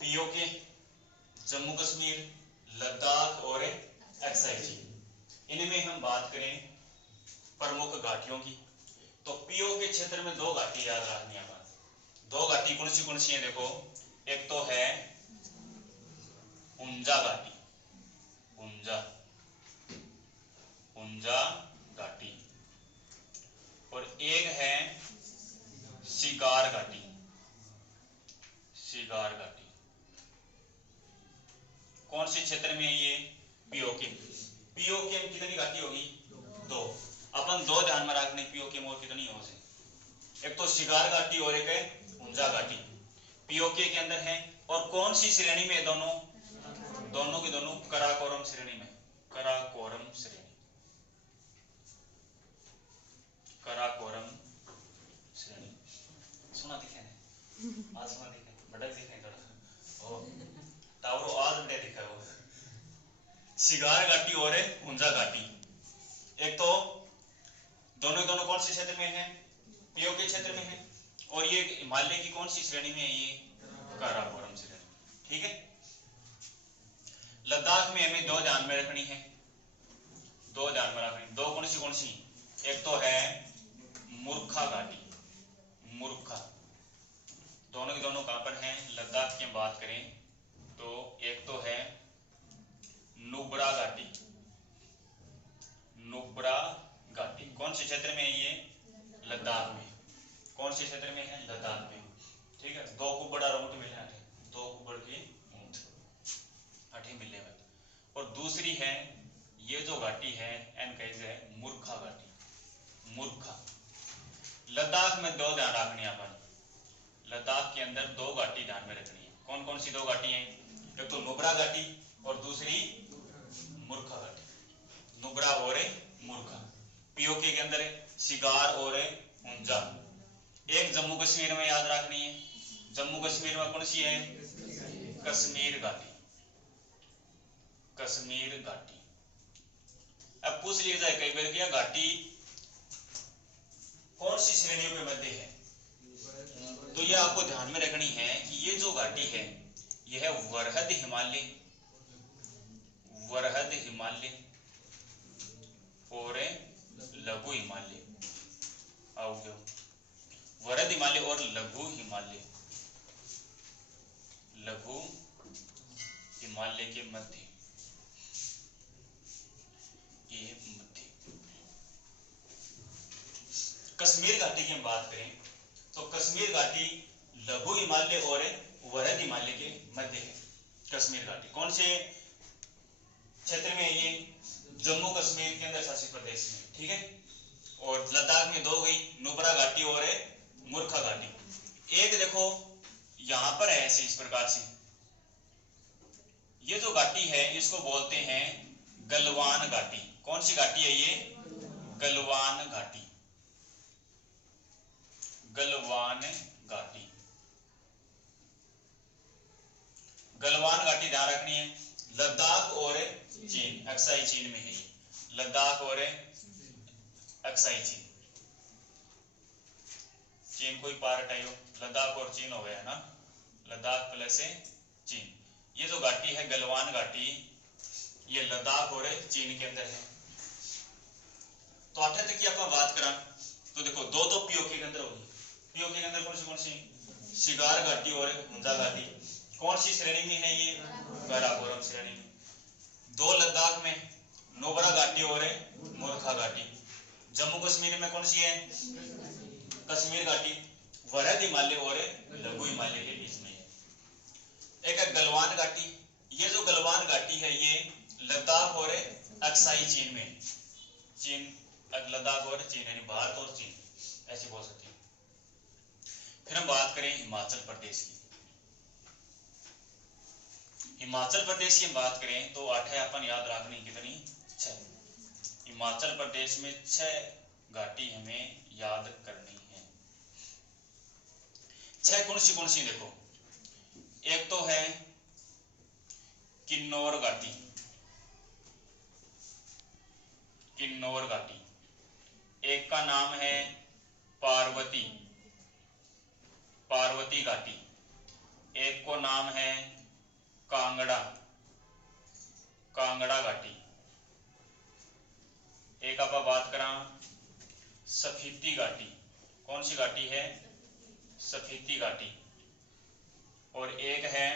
PoK, Jammu Kashmir, Ladakh और एक्साई चीन। इनमें हम बात करें प्रमुख घाटियों की, तो पीओके क्षेत्र में दो घाटी याद रखनी है। दो घाटी कौन सी है देखो, एक तो है ऊंजा घाटी, ऊंजा घाटी, और एक है शिकार घाटी, शिकार घाटी। कौन से क्षेत्र में है ये? पीओके। पीओके में कितनी घाटी होगी? दो। अपन दो ध्यान में रखने, पीओके में और कितनी हो से, एक तो शिकार घाटी और एक है ऊंजा घाटी। पीओके के अंदर है, और कौन सी श्रेणी में दोनों? दोनों की दोनों कराकोरम श्रेणी में, कराकोरम श्रेणी, कराकोरम श्रेणी। सुना दिखे आज सुना दिखे, भटक दिखे थोड़ा ओ टावरो आज बड़े दिखा वो। शिकार घाटी और ऊंजा घाटी, एक तो दोनों कौन से क्षेत्र में है? पीओके क्षेत्र में है, और ये हिमालय की कौन सी श्रेणी में है? ये काराकोरम श्रेणी। ठीक है। लद्दाख में हमें दो ध्यान में रखनी है, दो ध्यान में रखनी। दो कौन सी? एक तो है मूर्खा घाटी, मूर्खा। दोनों की दोनों कहां पर हैं? लद्दाख की हम बात करें तो एक तो है नुब्रा घाटी, नुब्रा घाटी। कौन से क्षेत्र में है ये? लद्दाख में। कौन से क्षेत्र में है? लद्दाख में। ठीक है। दो कुबड़ा रूट मिले हैं, दो कुबड़ की ऊंट हठी मिलने में। और दूसरी है ये जो घाटी है एन कहते हैं मूर्खा घाटी, मूर्खा। लद्दाख में दो ध्यान रखनी है अपन, लद्दाख के अंदर दो घाटी ध्यान में रखनी है। कौन कौन सी दो घाटी हैं? एक तो नुब्रा घाटी और दूसरी मूर्खा घाटी, नुब्रा और मूर्खा। पीओके के अंदर है शिकार और ऊंजा। एक जम्मू कश्मीर में याद रखनी है, जम्मू कश्मीर में कौन सी है? कश्मीर घाटी, कश्मीर घाटी। अब पूछ लिया जाए कई बार क्या घाटी कौन सी श्रेणियों के मध्य है, तो यह आपको ध्यान में रखनी है कि ये जो घाटी है यह है वरहद हिमालय, वरहद हिमालय और लघु हिमालय। आओ गयो वरहद हिमालय और लघु हिमालय, लघु हिमालय के मध्य, ये मध्य। कश्मीर घाटी की हम बात करें तो कश्मीर घाटी लघु हिमालय और वरहद हिमालय के मध्य है। कश्मीर घाटी कौन से क्षेत्र में है? ये जम्मू कश्मीर केंद्र शासित प्रदेश में। ठीक है। और लद्दाख में दो गई, नुब्रा घाटी और मूर्खा घाटी। एक देखो यहां पर है ऐसे इस प्रकार से, ये जो घाटी है इसको बोलते हैं गलवान घाटी। कौन सी घाटी है ये? गलवान घाटी, गलवान घाटी। गलवान घाटी ध्यान रखनी है। लद्दाख और चीन, अक्साई चीन में है ये, लद्दाख और अक्साई चीन। चीन कोई पार्ट है, लद्दाख और चीन हो गया ना, लद्दाख प्लस चीन। ये जो घाटी है गलवान घाटी, ये लद्दाख और चीन के अंदर है। तो 8 तक की आप बात करा तो देखो दो दो पीओके के अंदर होगी। पीओके के अंदर कौन सी? शिकार घाटी और ऊंजा घाटी। कौन सी श्रेणी में है ये? काराकोरम श्रेणी में। दो लद्दाख में नुब्रा घाटी और मूर्खा घाटी। जम्मू कश्मीर में कौन सी है? कश्मीर घाटी, वरहद हिमालय और लघु हिमालय के बीच में है। एक है गलवान घाटी। ये जो गलवान घाटी है ये लद्दाख और अक्साई चीन में, चीन लद्दाख और चीन यानी भारत और चीन ऐसे बोल सकते हैं। फिर हम बात करें हिमाचल प्रदेश की। हिमाचल प्रदेश की हम बात करें तो 8 अपन याद रखनी कितनी? 6। हिमाचल प्रदेश में 6 घाटी हमें याद करनी है। 6 कौन सी देखो, एक तो है किन्नौर घाटी, किन्नौर घाटी। एक का नाम है पार्वती, पार्वती घाटी। एक को नाम है कांगड़ा, कांगड़ा घाटी। एक आप बात करा स्फीति घाटी, कौन सी घाटी है? स्फीति घाटी। और एक है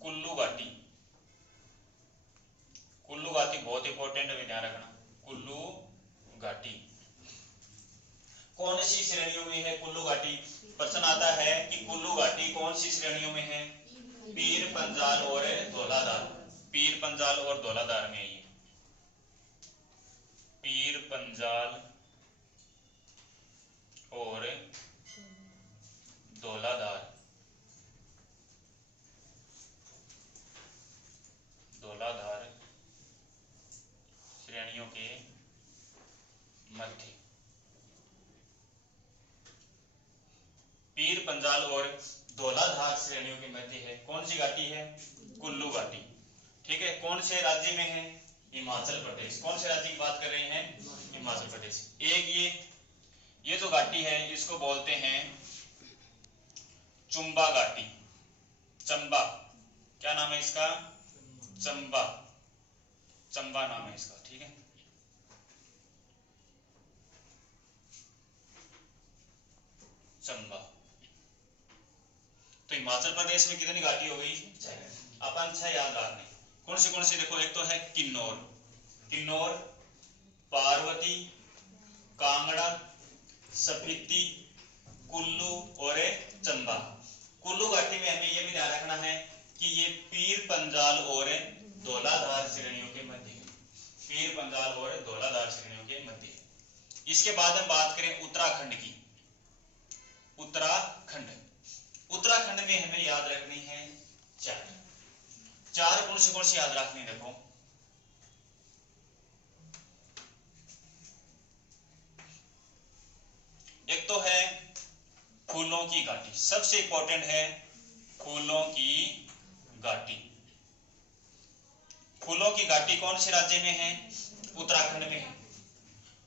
कुल्लू घाटी। कुल्लू घाटी बहुत इंपॉर्टेंट है, ध्यान रखना। कुल्लू घाटी कौन सी श्रेणियों में है? कुल्लू घाटी प्रश्न आता है कि कुल्लू घाटी कौन सी श्रेणियों में है? पीर पंजाल और धौलाधार। पीर पंजाल और धौलाधार में है ये। पीर पंजाल और धौलाधार, धौलाधार श्रेणियों के मध्य। पीर पंजाल और धौलाधार श्रेणियों के मध्य है कौन सी घाटी है? कुल्लू घाटी। ठीक है, कौन से राज्य में है? हिमाचल प्रदेश। कौन से राज्य की बात कर रहे हैं? हिमाचल प्रदेश। एक ये जो घाटी है इसको बोलते हैं चुंबा घाटी। चंबा, क्या नाम है इसका? चंबा, चंबा नाम है इसका। ठीक है, चंबा। तो हिमाचल प्रदेश में कितनी घाटी हो गई? 6। अपन 6 याद रखने। कौन सी? देखो, एक तो है किन्नौर, किन्नौर, पार्वती, कांगड़ा, स्फीति, कुल्लू और चंबा। कुल्लू घाटी में हमें यह भी ध्यान रखना है कि ये पीर पंजाल और धौलाधार श्रेणियों के मध्य है। पीर पंजाल और धौलाधार श्रेणियों के मध्य है। इसके बाद हम बात करें उत्तराखंड की। उत्तराखंड, उत्तराखंड में हमें याद रखनी है 4। कौन सी याद रखनी? देखो, एक तो है फूलों की घाटी, सबसे इंपॉर्टेंट है फूलों की घाटी। फूलों की घाटी कौन से राज्य में है? उत्तराखंड में है।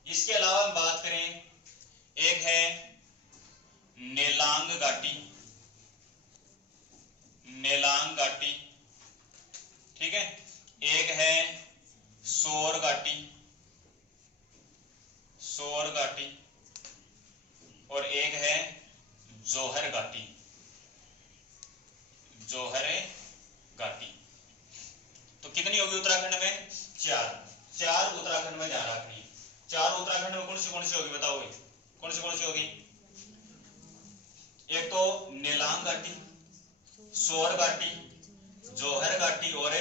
इसके अलावा हम बात करें, एक है नेलांग घाटी, नेलांग घाटी। ठीक है, एक है सौर घाटी, सौर घाटी। और एक है जौहर घाटी, जौहर घाटी। तो कितनी होगी उत्तराखंड में? 4 उत्तराखंड में ध्यान रखनी है। 4 उत्तराखंड में कौन सी होगी? बताओ, कौन सी होगी? एक तो नेलांग घाटी, सौर घाटी, जौहर घाटी और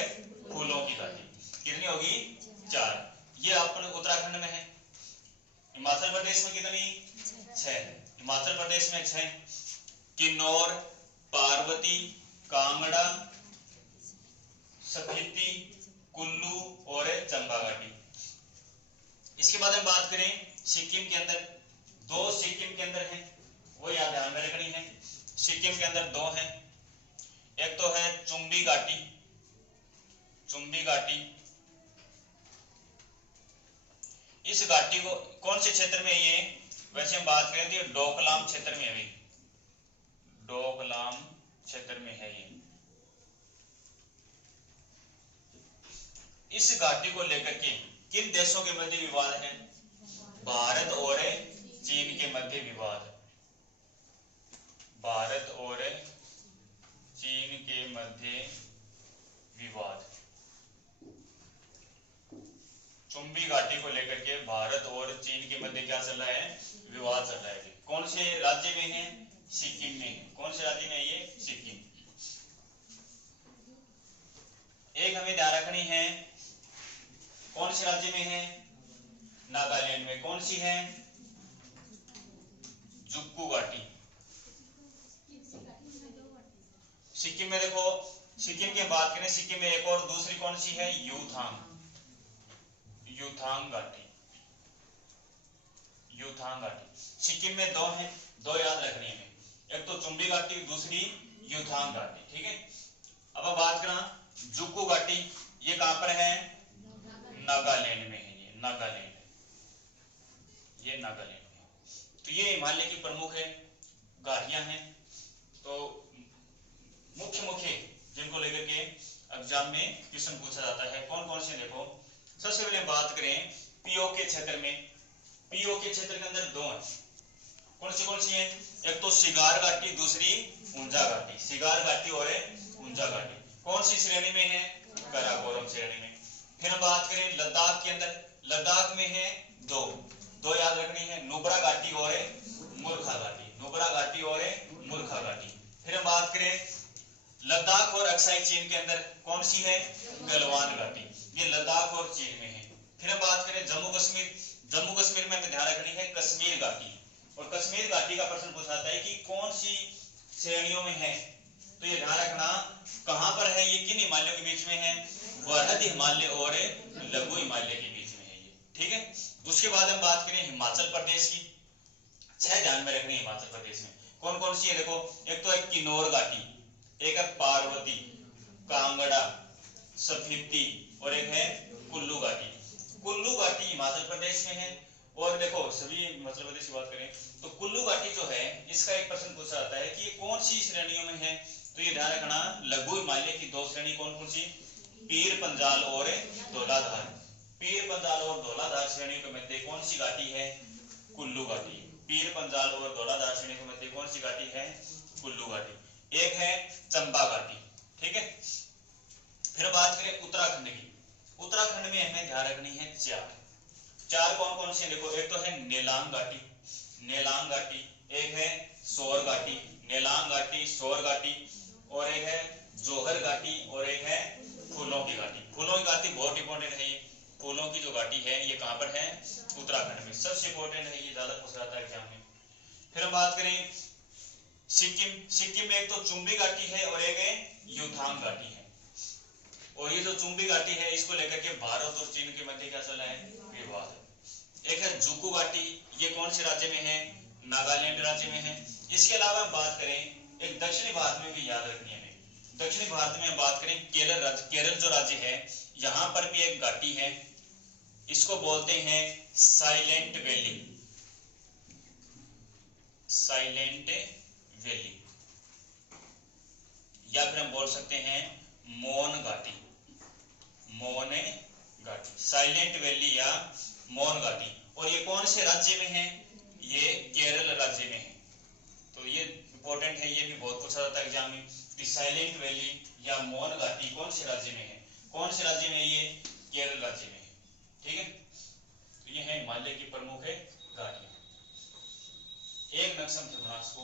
फूलों की घाटी। कितनी होगी? 4। ये अपने उत्तराखंड में है। हिमाचल प्रदेश में कितनी? 6। हिमाचल प्रदेश में 6, किन्नौर, पार्वती, कांगड़ा, स्फीति, कुल्लू और चंबा घाटी। इसके बाद हम बात करें सिक्किम के अंदर, 2 सिक्किम के अंदर हैं, वो याद ध्यान में रखनी है। सिक्किम के अंदर 2 हैं, एक तो है चुंबी घाटी, चुंबी घाटी। इस घाटी को कौन से क्षेत्र में? ये वैसे हम बात करें तो डोकलाम क्षेत्र में है, डोकलाम क्षेत्र में है ये। इस घाटी को लेकर के किन देशों के मध्य विवाद है? भारत और चीन के मध्य विवाद, भारत और चीन के मध्य विवाद। चुंबी घाटी को लेकर के भारत और चीन के मध्य क्या चल रहा है? विवाद चल रहा है। कौन से राज्य में है? सिक्किम में है। कौन से राज्य में है ये? सिक्किम। एक हमें ध्यान रखनी है, कौन से राज्य में है? नागालैंड में। कौन सी है? जुक्कू घाटी। सिक्किम में देखो, सिक्किम की बात करें, सिक्किम में एक और दूसरी कौन सी है? यूथांग, यूथांग घाटी, यूथांग घाटी। सिक्किम में 2 हैं, 2 याद रखनी है, एक तो चुंबी घाटी, दूसरी यूथांग घाटी। ठीक है, अब बात करें जुक्कू घाटी, ये कहां पर है? नागालैंड में है। ये नागालैंड, ये नागालैंड में। तो ये हिमालय की प्रमुख है घाटियां हैं। में क्वेश्चन पूछा जाता है। कौन कौन से, देखो सबसे पहले बात करें पीओ के क्षेत्र में। पीओ के क्षेत्र के अंदर दो हैं, कौन सी है? एक तो सिगार घाटी, दूसरी ऊंजा घाटी। सिगार घाटी और ऊंजा घाटी कौन सी श्रेणी में है? काराकोरम श्रेणी में। फिर हम बात करें लद्दाख के अंदर, लद्दाख में है दो याद रखनी है, नुब्रा घाटी और मूर्खा घाटी। नुब्रा घाटी और मूर्खा घाटी। फिर हम बात करें लद्दाख और अक्साई चीन के अंदर कौन सी है? गलवान घाटी। ये लद्दाख और चीन में है। फिर हम बात करें जम्मू कश्मीर, जम्मू कश्मीर में हमें ध्यान रखनी है कश्मीर घाटी। और कश्मीर घाटी का प्रश्न पूछा जाता है कि कौन सी श्रेणियों में है, तो ये ध्यान रखना कहां पर है, ये किन हिमालयों के बीच में है? वृहद हिमालय और लघु हिमालय के बीच में है ये, ठीक है। उसके बाद हम बात करें हिमाचल प्रदेश की, 6 ध्यान में रखनी है हिमाचल प्रदेश में कौन कौन सी है। देखो एक तो है किन्नौर घाटी, एक है पार्वती, कांगड़ा, स्पीति और एक है कुल्लू घाटी। कुल्लू घाटी हिमाचल प्रदेश में है। और देखो सभी हिमाचल प्रदेश की बात करें तो कुल्लू घाटी जो है इसका एक प्रश्न पूछा जाता है कि ये कौन सी श्रेणियों में है, तो ये ध्यान रखना लघु हिमालय की 2 श्रेणी कौन कौन सी? पीर पंजाल और धौलाधार। पीर पंजाल और धौलाधार श्रेणी के मध्य कौन सी घाटी है? कुल्लू घाटी। पीर पंजाल और धौलाधार श्रेणी के मध्य कौन सी घाटी है? कुल्लू घाटी। एक है चंबा घाटी, ठीक है। फिर बात करें उत्तराखंड की, उत्तराखंड में हमें ध्यान रखनी है चार कौन कौन सी? देखो एक तो है नेलांग घाटी, नेलांग घाटी, एक है सोर घाटी, नेलांग घाटी, सोर घाटी, और एक है जोहर घाटी, और एक है फूलों की घाटी। फूलों की घाटी बहुत इंपॉर्टेंट है। ये फूलों की जो घाटी है ये कहां पर है? उत्तराखंड में, सबसे इंपॉर्टेंट है, ये ज्यादा पूछा जाता है एग्जाम में। फिर हम बात करें सिक्किम, सिक्किम में एक तो चुंबी घाटी है और एक है युथांग घाटी है। और ये जो चुंबी घाटी है इसको लेकर के भारत और चीन के मध्य क्या चला है? विवाद। एक है जुकू घाटी, ये कौन से राज्य में है? नागालैंड राज्य में है। इसके अलावा हम बात करें एक दक्षिणी भारत में भी याद रखनी है हमें, दक्षिणी भारत में हम बात करें केरल राज्य, केरल जो राज्य है यहाँ पर भी एक घाटी है, इसको बोलते हैं साइलेंट वैली, साइलेंट वैली, या फिर हम बोल सकते हैं मौन घाटी, मौन घाटी, साइलेंट वैली या मौन घाटी। और ये कौन से राज्य में है? ये केरल राज्य में है। तो ये इंपॉर्टेंट है, ये भी बहुत पूछा जाता है एग्जाम में कि साइलेंट वैली या मौन घाटी कौन से राज्य में है? कौन से राज्य में है? ये केरल राज्य में है, ठीक है। तो ये है हिमालय की प्रमुख घाटियां। एक नक्शा से बना इसको